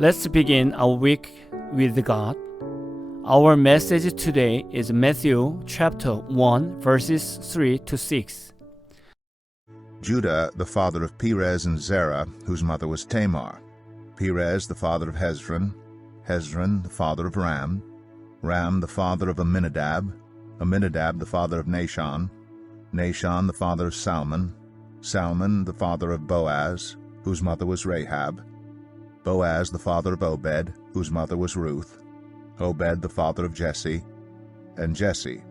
Let's begin our week with God. Our message today is Matthew chapter 1 verses 3 to 6. Judah, the father of Perez and Zerah, whose mother was Tamar. Perez, the father of Hezron. Hezron, the father of Ram. Ram, the father of Amminadab. Amminadab, the father of Nahshon. Nahshon, the father of Salmon. Salmon, the father of Boaz, whose mother was Rahab. Boaz, the father of Obed, whose mother was Ruth. Obed, the father of Jesse. And Jesse,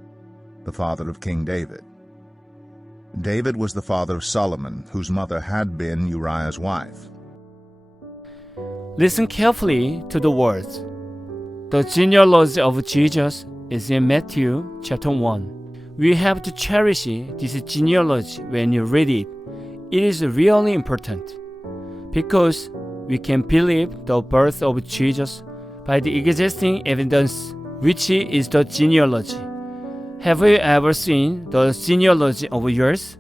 the father of King David. David was the father of Solomon, whose mother had been Uriah's wife. Listen carefully to the words. The genealogy of Jesus is in Matthew chapter 1. We have to cherish this genealogy when you read it. It is really important because we can believe the birth of Jesus by the existing evidence, which is the genealogy. Have you ever seen the genealogy of yours?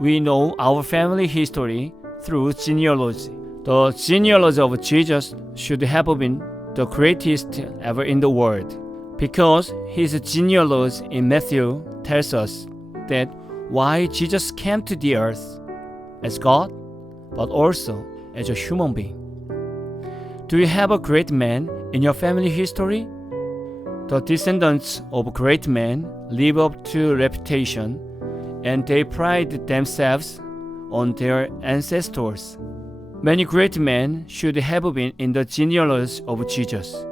We know our family history through genealogy. The genealogy of Jesus should have been the greatest ever in the world, because his genealogy in Matthew tells us that why Jesus came to the earth as God, but also as a human being. Do you have a great man in your family history? The descendants of great men live up to reputation, and they pride themselves on their ancestors. Many great men should have been in the genealogy of Jesus,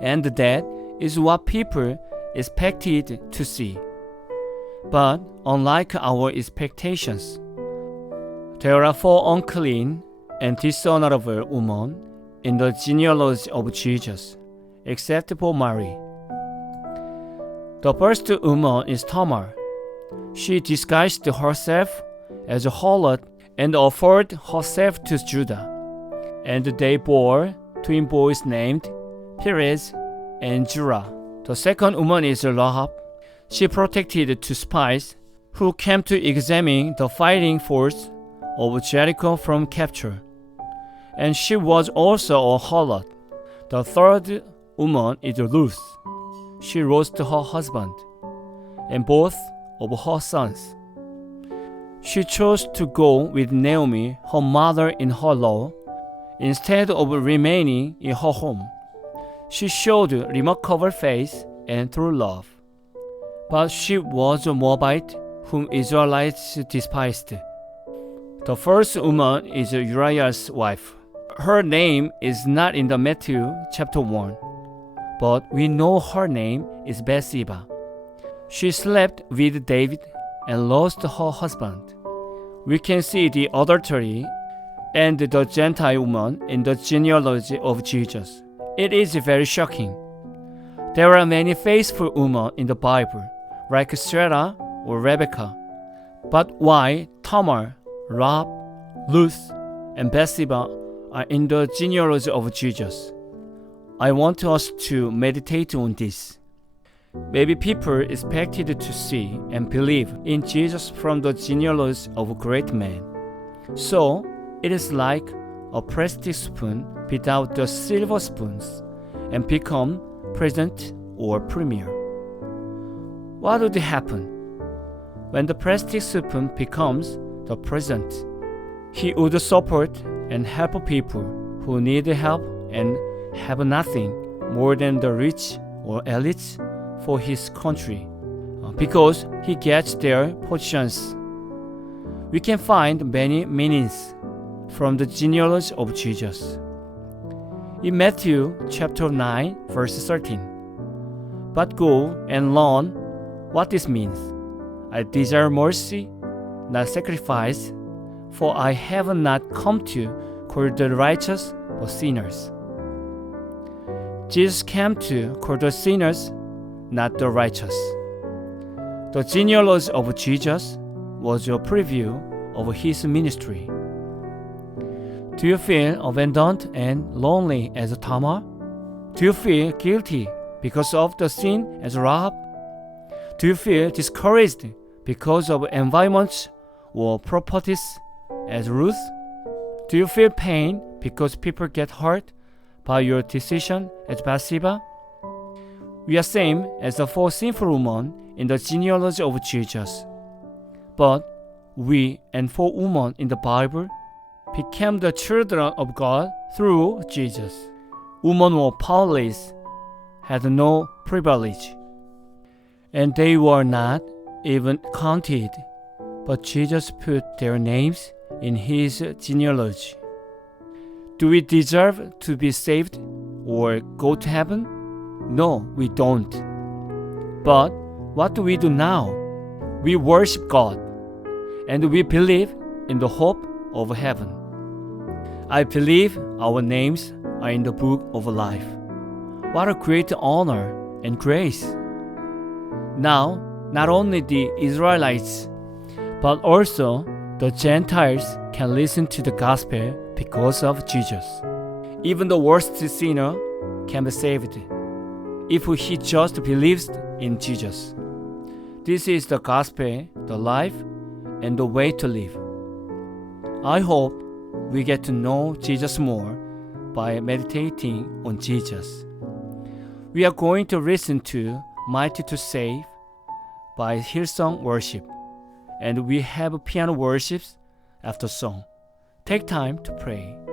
and that is what people expected to see. But unlike our expectations, there are 4 unclean and dishonorable women in the genealogy of Jesus, except for Mary. The first woman is Tamar. She disguised herself as a harlot and offered herself to Judah, and they bore twin boys named Perez and Zerah. The second woman is Rahab. She protected 2 spies who came to examine the fighting force of Jericho from capture, and she was also a harlot. The third woman is Ruth. She lost her husband and both of her sons. She chose to go with Naomi, her mother-in-law, instead of remaining in her home. She showed remarkable faith and true love. But she was a Moabite whom Israelites despised. The first woman is Uriah's wife. Her name is not in the Matthew chapter 1, but we know her name is Bathsheba. She slept with David and lost her husband. We can see the adultery and the Gentile woman in the genealogy of Jesus. It is very shocking. There are many faithful women in the Bible, like Sarah or Rebecca. But why Tamar, Rahab, Ruth, and Bathsheba are in the genealogy of Jesus? I want us to meditate on this. Maybe people expected to see and believe in Jesus from the genealogy of great men. So, it is like a plastic spoon without the silver spoons and become present or premier. What would happen when the plastic spoon becomes the present? He would support and help people who need help and have nothing more than the rich or elites for his country, because he gets their positions. We can find many meanings from the genealogy of Jesus. In Matthew chapter 9, verse 13, "But go and learn what this means. I desire mercy, not sacrifice, for I have not come to call the righteous, but sinners." Jesus came to call the sinners, not the righteous. The genealogy of Jesus was a preview of his ministry. Do you feel abandoned and lonely as Tamar? Do you feel guilty because of the sin as Rahab? Do you feel discouraged because of environments or properties as Ruth? Do you feel pain because people get hurt by your decision at Bathsheba? We are same as the four sinful women in the genealogy of Jesus. But we and four women in the Bible became the children of God through Jesus. Women were powerless, had no privilege, and they were not even counted, but Jesus put their names in his genealogy. Do we deserve to be saved or go to heaven? No, we don't. But what do we do now? We worship God, and we believe in the hope of heaven. I believe our names are in the book of life. What a great honor and grace! Now, not only the Israelites, but also the Gentiles can listen to the gospel because of Jesus. Even the worst sinner can be saved if he just believes in Jesus. This is the gospel, the life, and the way to live. I hope we get to know Jesus more by meditating on Jesus. We are going to listen to Mighty to Save by Hillsong Worship, and we have piano worships after song. Take time to pray.